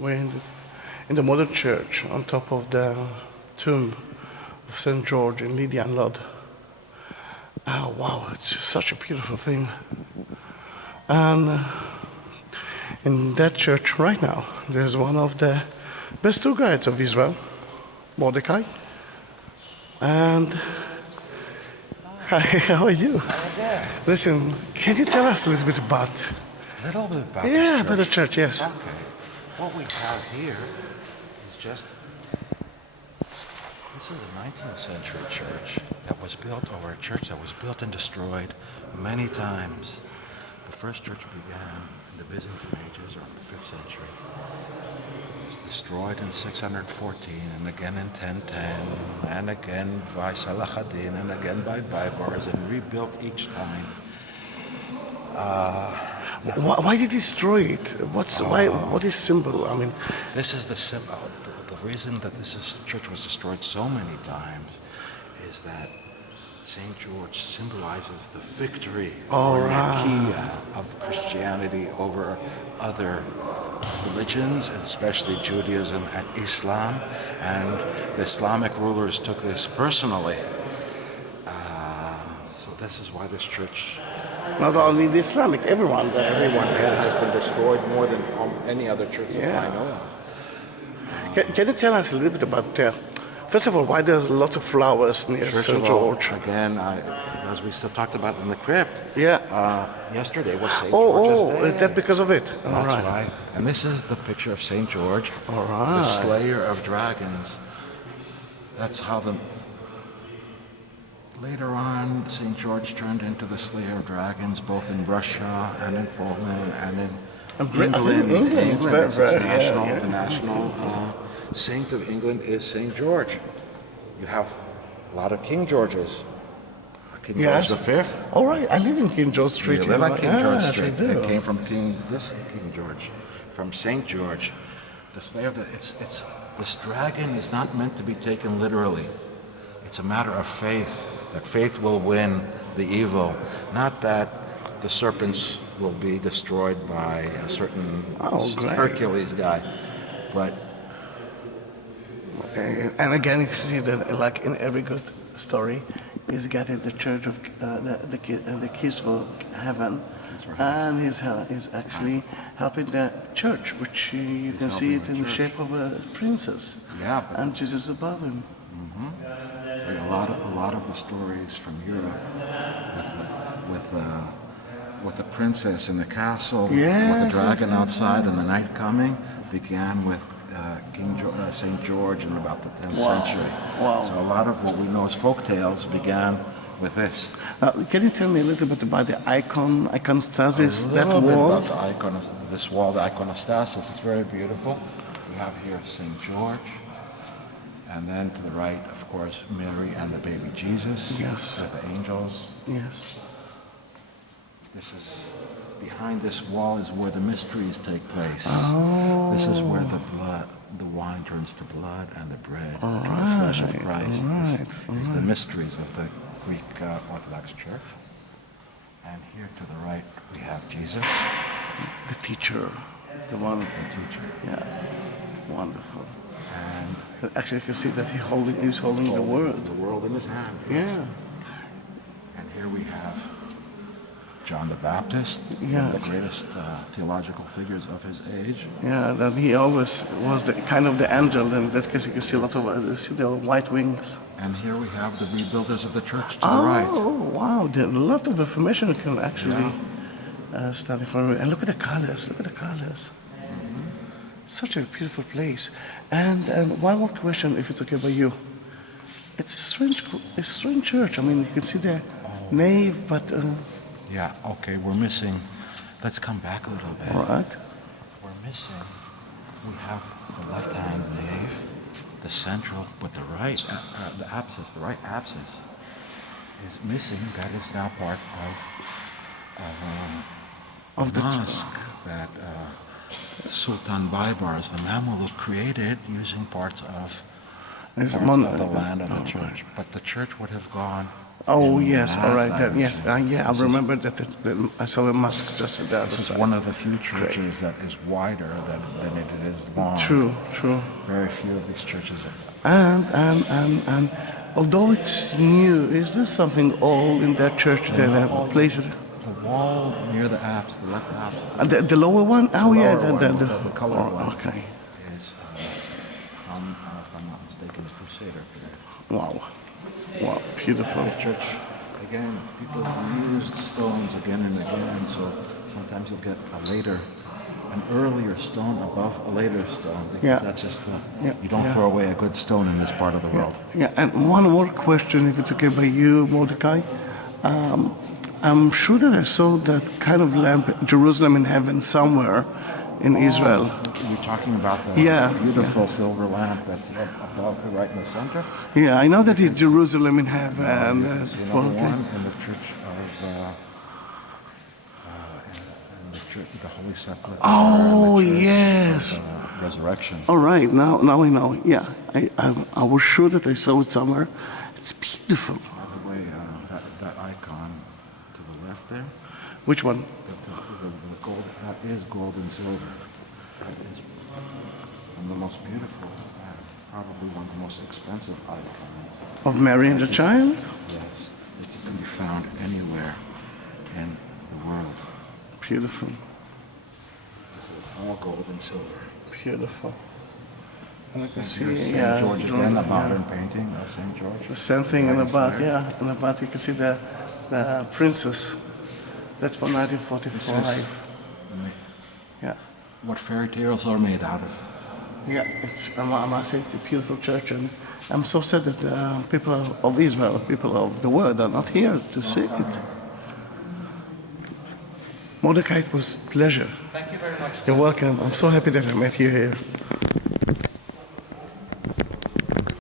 We're in the modern church on top of the tomb of St. George in Lydia and Lod. Oh, wow, it's such a beautiful thing. And in that church right now, there's one of the best tour guides of Israel, Mordecai. And hi, how are you? Listen, can you tell us a little bit about... A little bit about this church? Yeah, about the church, yes. Okay. What we have here is just... This is a 19th century church that was built, or a church that was built and destroyed many times. The first church began in the Byzantine ages around the 5th century. It was destroyed in 614, and again in 1010, and again by Salah-ad-Din, and again by Baybars, and rebuilt each time. Why did he destroy it? What is symbol? I mean, this is the symbol. The reason that church was destroyed so many times is that St. George symbolizes the victory or Nicaea of Christianity over other religions, and especially Judaism and Islam. And the Islamic rulers took this personally. So this is why this church... Not only the Islamic, everyone has been destroyed more than any other church that I know of. Can you tell us a little bit about, first of all, why there's lots of flowers near St. George? Again, as we still talked about in the crypt, yesterday was St. George's Day. Is that because of it? That's right. And this is the picture of St. George, the slayer of dragons. That's how later on, St. George turned into the slayer of dragons, both in Russia and in Poland and in England. The national saint of England is St. George. You have a lot of King Georges. King George V. All right, I live in King George Street. You live on King George Street. It came from King George, from St. George. The slayer of this dragon is not meant to be taken literally. It's a matter of faith, that faith will win the evil, not that the serpents will be destroyed by a certain Hercules guy, but... And again, you see that, like in every good story, he's getting the church of the keys for heaven, and he's actually helping the church, which you can see it in the shape of a princess, and Jesus above him. So a lot of the stories from Europe with the princess in the castle, with the dragon outside and the night coming, began with St. George in about the 10th century. Wow. So a lot of what we know as folk tales began with this. Can you tell me a little bit about the iconostasis? A little bit about the this wall, the iconostasis. It's very beautiful. We have here St. George, and then to the right, of course, Mary and the baby Jesus with the angels. Yes. This is, behind this wall is where the mysteries take place. This is where the wine turns to blood and the bread to the flesh of Christ. This is the mysteries of the Greek Orthodox Church. And here to the right we have Jesus. The teacher. The one. The teacher. Yeah. Wonderful. And actually you can see that he's holding the world. The world in his hand. Yeah. And here we have John the Baptist, one of the greatest theological figures of his age. Yeah, that he always was the kind of the angel, and in that case you can see a lot of the white wings. And here we have the rebuilders of the church to the right. Oh, wow, a lot of information you can actually study from. And look at the colors, Such a beautiful place. And one more question, if it's okay by you. It's a strange church. I mean, you can see the nave, but... Yeah, okay, we're missing, let's come back a little bit. All right. We're missing, we have the left-hand nave, the central, but the right, the right apses is missing. That is now part of the mosque that Sultan Baybars, the Mamluk, created using parts of the land of the church. But the church would have gone... Oh, yes, all right. I remember that I saw a mosque just at the other side. This is one of the few churches that is wider than it is long. True, true. Very few of these churches are. And although it's new, is there something old in that church that place it? The wall near the apse, the left apse. The lower one? Oh, yeah. The colored one. Okay. Is from, if I'm not mistaken, the Crusader period. Wow. Wow, beautiful. The church, again, people used stones again and again, so sometimes you'll get an earlier stone above a later stone, because that's just you don't throw away a good stone in this part of the world. Yeah, and one more question, if it's okay by you, Mordecai. I'm sure that I saw that kind of lamp, Jerusalem in heaven, somewhere in Israel. You're talking about the beautiful silver lamp that's above, right in the center? Yeah, I know that it's Jerusalem in heaven. There's another one in the church of the Holy Sepulchre. Oh, yes. Resurrection. All right, now I know. Yeah, I was sure that I saw it somewhere. It's beautiful. By the way, that icon to the left there. Which one? The gold, that is gold and silver. That is one of the most beautiful, probably one of the most expensive icons. Of Mary and the Child? Yes, that you can be found anywhere in the world. Beautiful. All gold and silver. Beautiful. And I can see St. George again, a modern painting of St. George. The same thing in the back, in the back you can see the princess. That's from 1945. Yeah. What fairy tales are made out of. Yeah, I must say it's a beautiful church, and I'm so sad that people of Israel, people of the world, are not here to see it. Mordecai, it was a pleasure. Thank you very much. You're welcome. I'm so happy that I met you here.